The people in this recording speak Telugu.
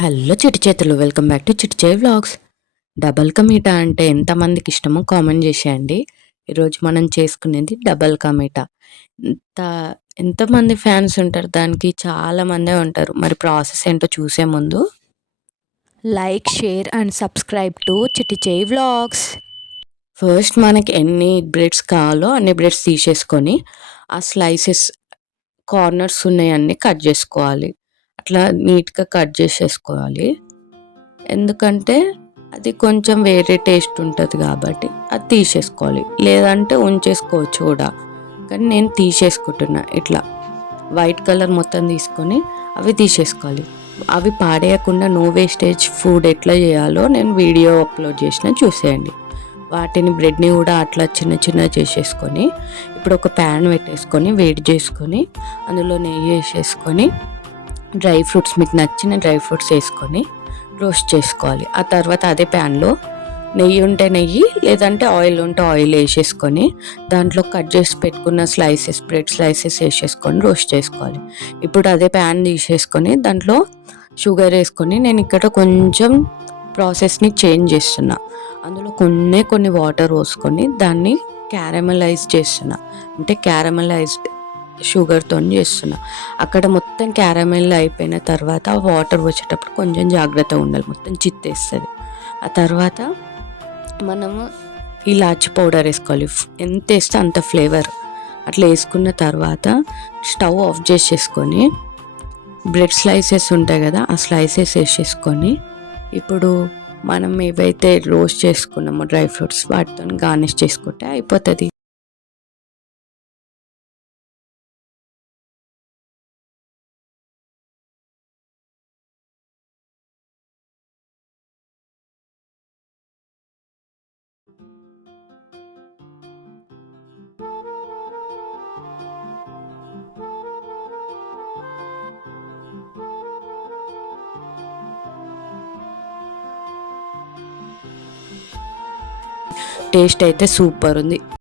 హలో చిటి చేతులు వెల్కమ్ బ్యాక్ టు చిటి చేయి వ్లాగ్స్. డబల్ కమీటా అంటే ఎంతమందికి ఇష్టమో కామెంట్ చేసేయండి. ఈరోజు మనం చేసుకునేది డబల్ కమీటా. ఎంత ఎంతమంది ఫ్యాన్స్ ఉంటారు దానికి చాలామందే ఉంటారు. మరి ప్రాసెస్ ఏంటో చూసే ముందు like share and subscribe to Chitti చేయి వ్లాగ్స్. ఫస్ట్ మనకి ఎన్ని బ్రెడ్స్ కావాలో అన్ని బ్రెడ్స్ తీసేసుకొని ఆ స్లైసెస్ కార్నర్స్ ఉన్నాయన్నీ కట్ చేసుకోవాలి. అట్లా నీట్గా కట్ చేసేసుకోవాలి. ఎందుకంటే అది కొంచెం వేరే టేస్ట్ ఉంటుంది కాబట్టి అది తీసేసుకోవాలి. లేదంటే ఉంచేసుకోవచ్చు కూడా. కానీ నేను తీసేసుకుంటున్నా ఇట్లా. వైట్ కలర్ మొత్తం తీసుకొని అవి తీసేసుకోవాలి. అవి పాడేయకుండా నో వేస్టేజ్ ఫుడ్ ఎట్లా చేయాలో నేను వీడియో అప్లోడ్ చేసిన చూసేయండి. వాటిని బ్రెడ్ని కూడా అట్లా చిన్న చిన్న చేసేసుకొని ఇప్పుడు ఒక ప్యాన్ పెట్టేసుకొని వేడి చేసుకొని అందులో నెయ్యి వేసేసుకొని డ్రై ఫ్రూట్స్ మీకు నచ్చిన డ్రై ఫ్రూట్స్ వేసుకొని రోస్ట్ చేసుకోవాలి. ఆ తర్వాత అదే ప్యాన్లో నెయ్యి ఉంటే నెయ్యి లేదంటే ఆయిల్ ఉంటే ఆయిల్ వేసేసుకొని దాంట్లో కట్ చేసి పెట్టుకున్న స్లైసెస్ బ్రెడ్ స్లైసెస్ వేసేసుకొని రోస్ట్ చేసుకోవాలి. ఇప్పుడు అదే ప్యాన్ తీసేసుకొని దాంట్లో షుగర్ వేసుకొని నేను ఇక్కడ కొంచెం ప్రాసెస్ని చేంజ్ చేస్తున్నా. అందులో కొన్ని కొన్ని వాటర్ పోసుకొని దాన్ని క్యారమలైజ్ చేస్తున్నా. అంటే క్యారమలైజ్డ్ షుగర్తో చేస్తున్నా. అక్కడ మొత్తం క్యారమెల్ అయిపోయిన తర్వాత వాటర్ వచ్చేటప్పుడు కొంచెం జాగ్రత్తగా ఉండాలి. మొత్తం చిత్తేస్తుంది. ఆ తర్వాత మనము ఇలాచి పౌడర్ వేసుకోవాలి. ఎంత వేస్తే అంత ఫ్లేవర్. అట్లా వేసుకున్న తర్వాత స్టవ్ ఆఫ్ చేసేసుకొని బ్రెడ్ స్లైసెస్ ఉంటాయి కదా ఆ స్లైసెస్ వేసేసుకొని ఇప్పుడు మనం ఏవైతే రోస్ట్ చేసుకున్నామో డ్రై ఫ్రూట్స్ వాటితో గార్నిష్ చేసుకుంటే అయిపోతుంది. టేస్ట్ అయితే సూపర్ ఉంది.